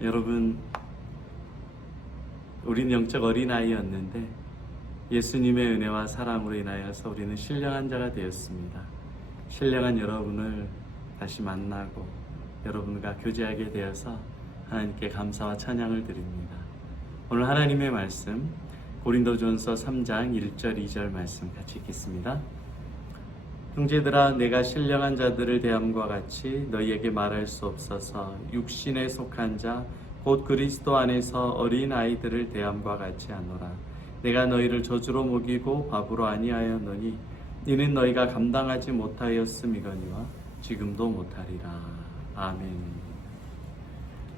여러분, 우린 영적 어린아이였는데 예수님의 은혜와 사랑으로 인하여서 우리는 신령한 자가 되었습니다. 신령한 여러분을 다시 만나고 여러분과 교제하게 되어서 하나님께 감사와 찬양을 드립니다. 오늘 하나님의 말씀 고린도전서 3장 1절 2절 말씀 같이 읽겠습니다. 형제들아, 내가 신령한 자들을 대함과 같이 너희에게 말할 수 없어서 육신에 속한 자 곧 그리스도 안에서 어린 아이들을 대함과 같이 하노라. 내가 너희를 저주로 먹이고 밥으로 아니하였노니 이는 너희가 감당하지 못하였음이거니와 지금도 못하리라. 아멘.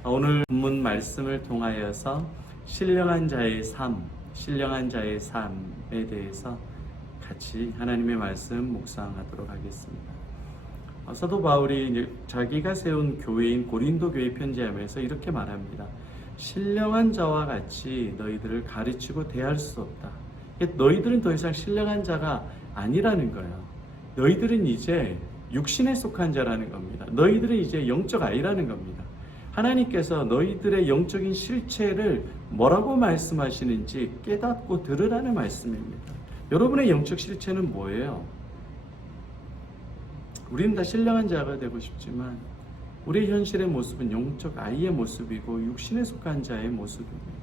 오늘 본문 말씀을 통하여서 신령한 자의 삶, 신령한 자의 삶에 대해서 같이 하나님의 말씀 묵상하도록 하겠습니다. 사도 바울이 이제 자기가 세운 교회인 고린도 교회 편지하면서 이렇게 말합니다. 신령한 자와 같이 너희들을 가르치고 대할 수 없다. 너희들은 더 이상 신령한 자가 아니라는 거예요. 너희들은 이제 육신에 속한 자라는 겁니다. 너희들은 이제 영적 아이라는 겁니다. 하나님께서 너희들의 영적인 실체를 뭐라고 말씀하시는지 깨닫고 들으라는 말씀입니다. 여러분의 영적 실체는 뭐예요? 우리는 다 신령한 자가 되고 싶지만 우리의 현실의 모습은 영적 아이의 모습이고 육신에 속한 자의 모습입니다.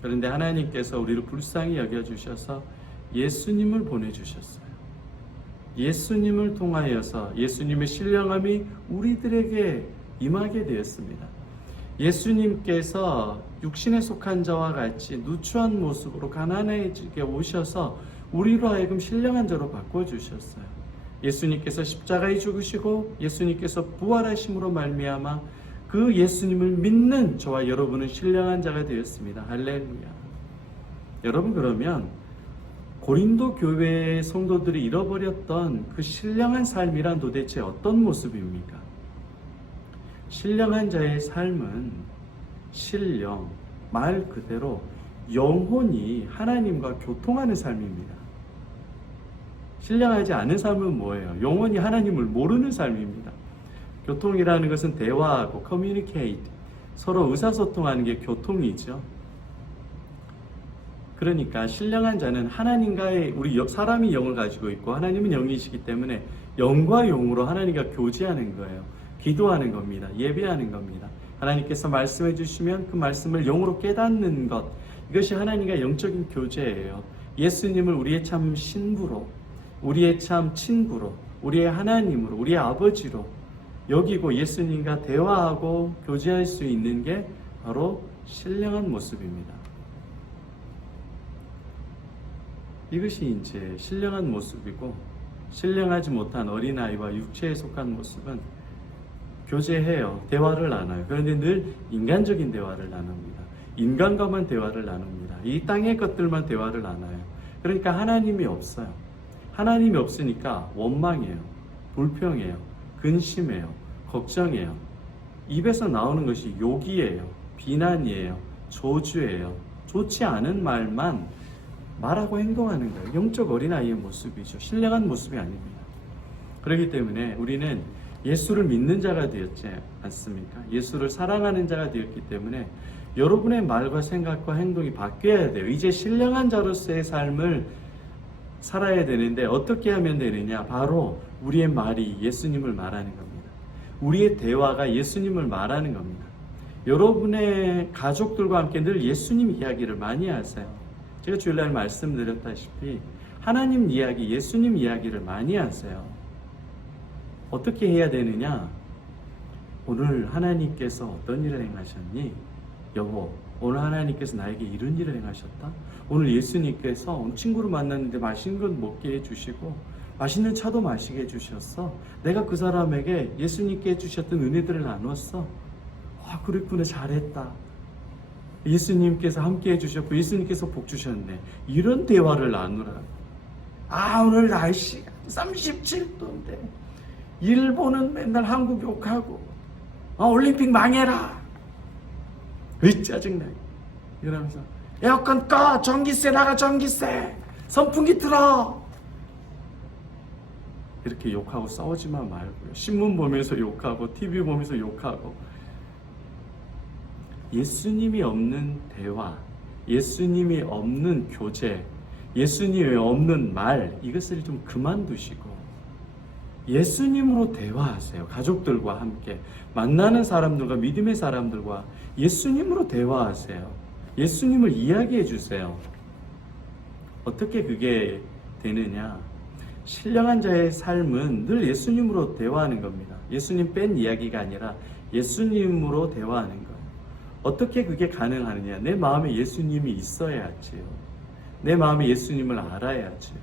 그런데 하나님께서 우리를 불쌍히 여겨주셔서 예수님을 보내주셨어요. 예수님을 통하여서 예수님의 신령함이 우리들에게 임하게 되었습니다. 예수님께서 육신에 속한 자와 같이 누추한 모습으로 가난해지게 오셔서 우리로 하여금 신령한 자로 바꿔주셨어요. 예수님께서 십자가에 죽으시고 예수님께서 부활하심으로 말미암아 그 예수님을 믿는 저와 여러분은 신령한 자가 되었습니다. 할렐루야. 여러분, 그러면 고린도 교회의 성도들이 잃어버렸던 그 신령한 삶이란 도대체 어떤 모습입니까? 신령한 자의 삶은 신령, 말 그대로 영혼이 하나님과 교통하는 삶입니다. 신령하지 않은 삶은 뭐예요? 영혼이 하나님을 모르는 삶입니다. 교통이라는 것은 대화하고 communicate, 서로 의사소통하는 게 교통이죠. 그러니까 신령한 자는 하나님과의, 우리 사람이 영을 가지고 있고 하나님은 영이시기 때문에 영과 영으로 하나님과 교제하는 거예요. 기도하는 겁니다. 예배하는 겁니다. 하나님께서 말씀해 주시면 그 말씀을 영으로 깨닫는 것, 이것이 하나님과 영적인 교제예요. 예수님을 우리의 참 신부로, 우리의 참 친구로, 우리의 하나님으로, 우리의 아버지로 여기고 예수님과 대화하고 교제할 수 있는 게 바로 신령한 모습입니다. 이것이 이제 신령한 모습이고, 신령하지 못한 어린아이와 육체에 속한 모습은 교제해요. 대화를 나눠요. 그런데 늘 인간적인 대화를 나눕니다. 인간과만 대화를 나눕니다. 이 땅의 것들만 대화를 나눠요. 그러니까 하나님이 없어요. 하나님이 없으니까 원망해요. 불평해요. 근심해요. 걱정해요. 입에서 나오는 것이 욕이에요. 비난이에요. 저주예요. 좋지 않은 말만 말하고 행동하는 거예요. 영적 어린아이의 모습이죠. 신령한 모습이 아닙니다. 그렇기 때문에 우리는 예수를 믿는 자가 되었지 않습니까? 예수를 사랑하는 자가 되었기 때문에 여러분의 말과 생각과 행동이 바뀌어야 돼요. 이제 신령한 자로서의 삶을 살아야 되는데 어떻게 하면 되느냐? 바로 우리의 말이 예수님을 말하는 겁니다. 우리의 대화가 예수님을 말하는 겁니다. 여러분의 가족들과 함께 늘 예수님 이야기를 많이 하세요. 제가 주일날 말씀드렸다시피 하나님 이야기, 예수님 이야기를 많이 하세요. 어떻게 해야 되느냐? 오늘 하나님께서 어떤 일을 행하셨니? 여보, 오늘 하나님께서 나에게 이런 일을 행하셨다? 오늘 예수님께서 친구를 만났는데 맛있는 것 먹게 해주시고 맛있는 차도 마시게 해주셨어. 내가 그 사람에게 예수님께 해주셨던 은혜들을 나눴어. 아, 그랬구나, 잘했다. 예수님께서 함께 해주셨고 예수님께서 복 주셨네. 이런 대화를 나누라. 아, 오늘 날씨가 37도인데 일본은 맨날 한국 욕하고 올림픽 망해라. 으이, 짜증나. 이러면서 에어컨 꺼, 전기세 나가, 전기세, 선풍기 틀어. 이렇게 욕하고 싸우지만 말고요. 신문 보면서 욕하고 TV 보면서 욕하고 예수님이 없는 대화, 예수님이 없는 교제, 예수님이 없는 말, 이것을 좀 그만두시고 예수님으로 대화하세요. 가족들과 함께 만나는 사람들과 믿음의 사람들과 예수님으로 대화하세요. 예수님을 이야기해 주세요. 어떻게 그게 되느냐? 신령한 자의 삶은 늘 예수님으로 대화하는 겁니다. 예수님 뺀 이야기가 아니라 예수님으로 대화하는 거예요. 어떻게 그게 가능하느냐? 내 마음에 예수님이 있어야지요. 내 마음에 예수님을 알아야지요.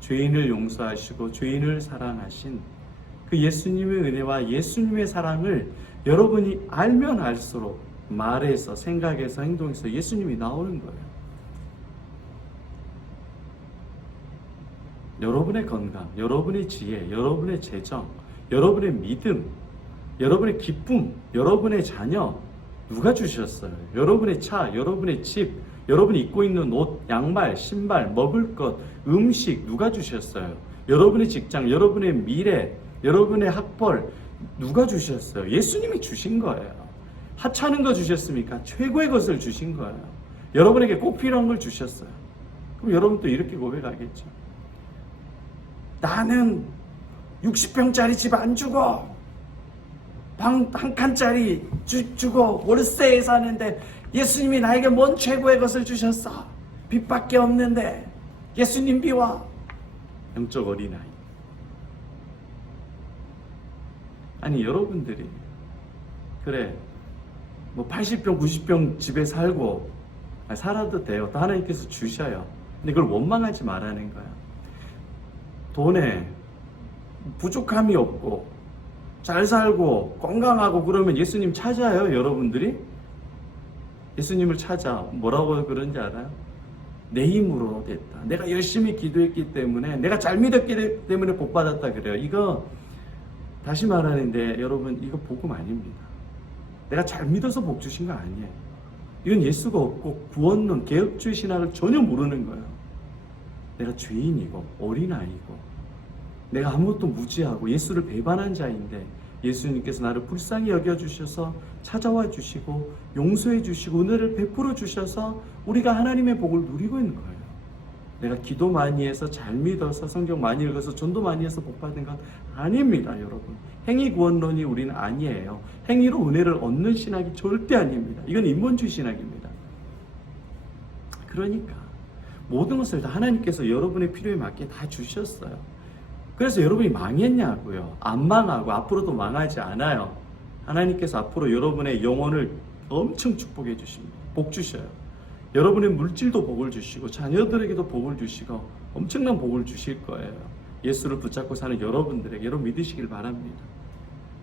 죄인을 용서하시고 죄인을 사랑하신 그 예수님의 은혜와 예수님의 사랑을 여러분이 알면 알수록 말에서, 생각에서, 행동에서 예수님이 나오는 거예요. 여러분의 건강, 여러분의 지혜, 여러분의 재정, 여러분의 믿음, 여러분의 기쁨, 여러분의 자녀 누가 주셨어요? 여러분의 차, 여러분의 집, 여러분이 입고 있는 옷, 양말, 신발, 먹을 것, 음식 누가 주셨어요? 여러분의 직장, 여러분의 미래, 여러분의 학벌 누가 주셨어요? 예수님이 주신 거예요. 하찮은 거 주셨습니까? 최고의 것을 주신 거예요. 여러분에게 꼭 필요한 걸 주셨어요. 그럼 여러분 또 이렇게 고백하겠죠. 나는 60평짜리 집 안 주고 방 한 칸짜리 주고 월세에 사는데 예수님이 나에게 뭔 최고의 것을 주셨어? 빚밖에 없는데 예수님 비와. 영적 어린아이. 아니 여러분들이 그래 뭐 80평 90평 집에 살고 살아도 돼요. 또 하나님께서 주셔요. 근데 그걸 원망하지 말라는 거야. 돈에 부족함이 없고 잘 살고 건강하고 그러면 예수님 찾아요. 여러분들이 예수님을 찾아. 뭐라고 그런지 알아요? 내 힘으로 됐다. 내가 열심히 기도했기 때문에, 내가 잘 믿었기 때문에 복 받았다 그래요. 이거 다시 말하는데 여러분 이거 복음 아닙니다. 내가 잘 믿어서 복 주신 거 아니에요. 이건 예수가 없고 구원론, 개혁주의 신학을 전혀 모르는 거예요. 내가 죄인이고 어린아이고 내가 아무것도 무지하고 예수를 배반한 자인데 예수님께서 나를 불쌍히 여겨주셔서 찾아와 주시고 용서해 주시고 은혜를 베풀어 주셔서 우리가 하나님의 복을 누리고 있는 거예요. 내가 기도 많이 해서 잘 믿어서 성경 많이 읽어서 전도 많이 해서 복 받은 건 아닙니다. 여러분 행위 구원론이 우리는 아니에요. 행위로 은혜를 얻는 신학이 절대 아닙니다. 이건 인본주의 신학입니다. 그러니까 모든 것을 다 하나님께서 여러분의 필요에 맞게 다 주셨어요. 그래서 여러분이 망했냐고요. 안 망하고 앞으로도 망하지 않아요. 하나님께서 앞으로 여러분의 영혼을 엄청 축복해 주십니다. 복 주셔요. 여러분의 물질도 복을 주시고 자녀들에게도 복을 주시고 엄청난 복을 주실 거예요. 예수를 붙잡고 사는 여러분들에게 여러분 믿으시길 바랍니다.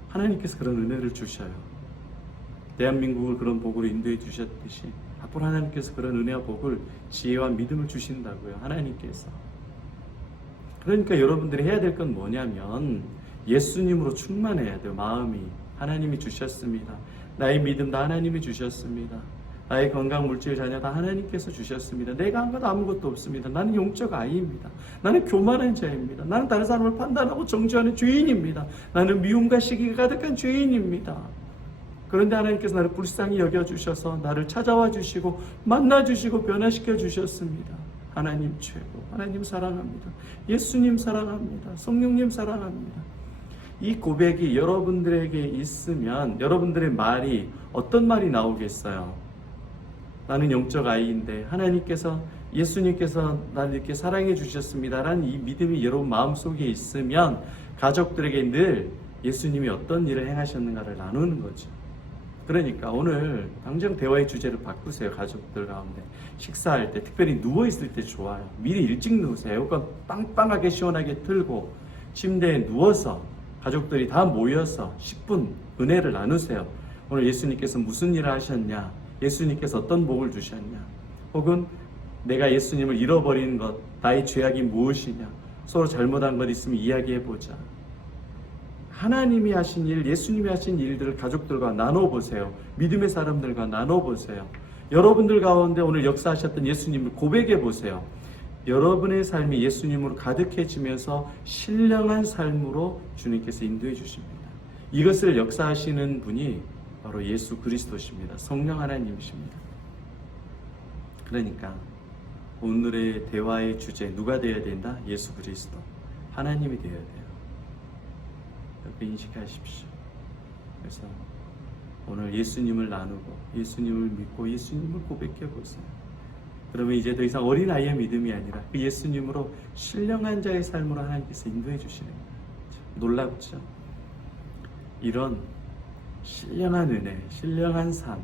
하나님께서 그런 은혜를 주셔요. 대한민국을 그런 복으로 인도해 주셨듯이 앞으로 하나님께서 그런 은혜와 복을 지혜와 믿음을 주신다고요. 하나님께서. 그러니까 여러분들이 해야 될 건 뭐냐면 예수님으로 충만해야 돼요. 마음이. 하나님이 주셨습니다. 나의 믿음 다 하나님이 주셨습니다. 나의 건강, 물질, 자녀 다 하나님께서 주셨습니다. 내가 한 것 아무것도 없습니다. 나는 영적 아이입니다. 나는 교만한 자입니다. 나는 다른 사람을 판단하고 정죄하는 죄인입니다. 나는 미움과 시기가 가득한 죄인입니다. 그런데 하나님께서 나를 불쌍히 여겨주셔서 나를 찾아와 주시고 만나 주시고 변화시켜 주셨습니다. 하나님 최고. 하나님 사랑합니다. 예수님 사랑합니다. 성령님 사랑합니다. 이 고백이 여러분들에게 있으면 여러분들의 말이 어떤 말이 나오겠어요? 나는 영적 아이인데 하나님께서 예수님께서 나를 이렇게 사랑해 주셨습니다 라는 이 믿음이 여러분 마음속에 있으면 가족들에게 늘 예수님이 어떤 일을 행하셨는가를 나누는 거죠. 그러니까 오늘 당장 대화의 주제를 바꾸세요. 가족들 가운데 식사할 때 특별히 누워있을 때 좋아요. 미리 일찍 누우세요. 에어컨 빵빵하게 시원하게 틀고 침대에 누워서 가족들이 다 모여서 10분 은혜를 나누세요. 오늘 예수님께서 무슨 일을 하셨냐, 예수님께서 어떤 복을 주셨냐, 혹은 내가 예수님을 잃어버린 것, 나의 죄악이 무엇이냐, 서로 잘못한 것 있으면 이야기해보자. 하나님이 하신 일, 예수님이 하신 일들을 가족들과 나눠보세요. 믿음의 사람들과 나눠보세요. 여러분들 가운데 오늘 역사하셨던 예수님을 고백해보세요. 여러분의 삶이 예수님으로 가득해지면서 신령한 삶으로 주님께서 인도해 주십니다. 이것을 역사하시는 분이 바로 예수 그리스도십니다. 성령 하나님이십니다. 그러니까 오늘의 대화의 주제 누가 되어야 된다? 예수 그리스도 하나님이 되어야 돼요. 이렇게 인식하십시오. 그래서 오늘 예수님을 나누고 예수님을 믿고 예수님을 고백해 보세요. 그러면 이제 더 이상 어린아이의 믿음이 아니라 그 예수님으로 신령한 자의 삶으로 하나님께서 인도해 주시는 거예요. 놀랍죠? 이런 신령한 은혜, 신령한 삶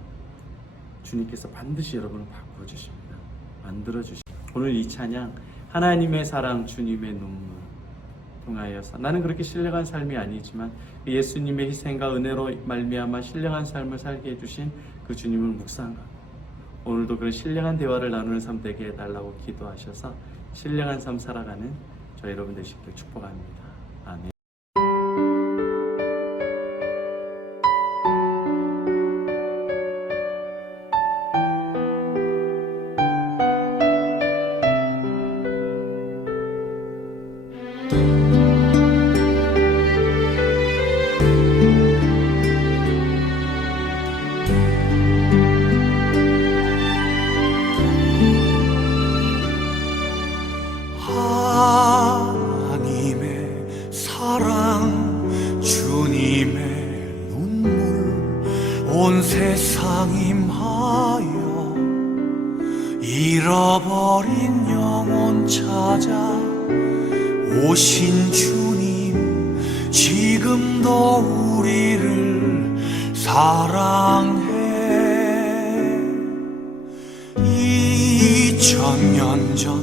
주님께서 반드시 여러분을 바꿔주십니다. 만들어주십니다. 오늘 이 찬양 하나님의 사랑 주님의 눈물 통하여서 나는 그렇게 신령한 삶이 아니지만 예수님의 희생과 은혜로 말미암아 신령한 삶을 살게 해주신 그 주님을 묵상하고 오늘도 그런 신령한 대화를 나누는 삶 되게 해달라고 기도하셔서 신령한 삶 살아가는 저 여러분 되시길 축복합니다. 아멘. 하나님의 사랑 주님의 눈물 온 세상 임하여 잃어버린 영혼 찾아 오신 주님 지금도 우리를 사랑해 2000년 전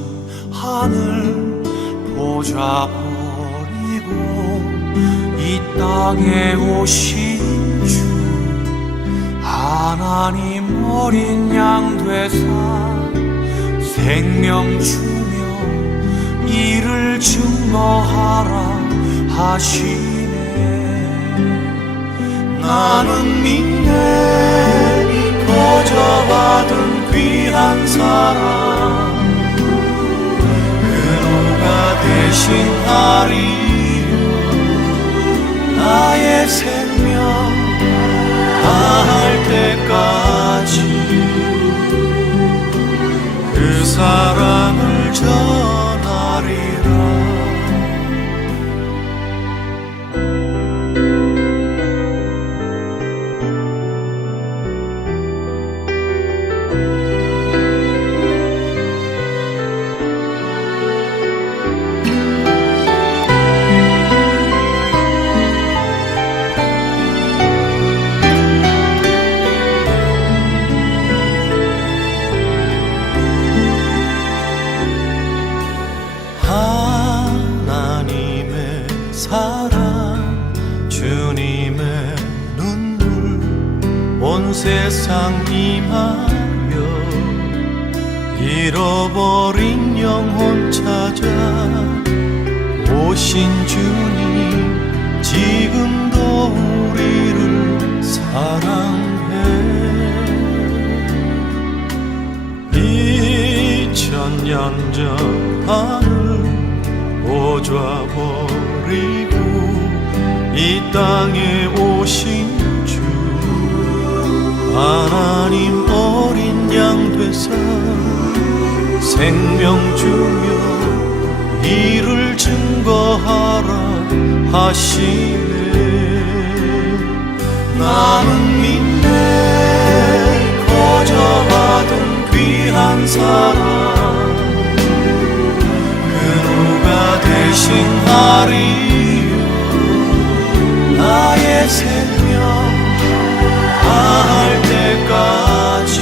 하늘 보좌 버리고 이 땅에 오신 주 하나님 어린 양 되사 생명 주며 이를 증거하라 하시네. 나는 믿네 거저 받은 귀한 사랑 그노가 대신하리요 나의 생명 다할 때까지 그 사랑을 전하리라. 하나님의 사랑 주님의 눈물 온 세상 임하여 잃어버린 영혼 찾아 오신 주님 지금도 우리를 사랑해 2000년 전 하늘 보좌 버리고 이 땅에 오신 주 하나님 어린 양 되사 생명 주며 이를 증거하라 하시네. 나는 믿네 거저 받은 귀한 사랑 그누가 대신하리요 나의 생명 다할 때까지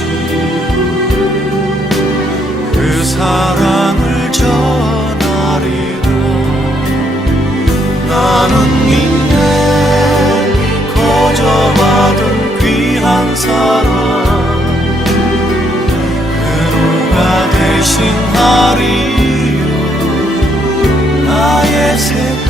그 사랑을 전하리라. 나는 믿네 거저 받은 귀한 사랑 그누가 대신하리요 나의 생명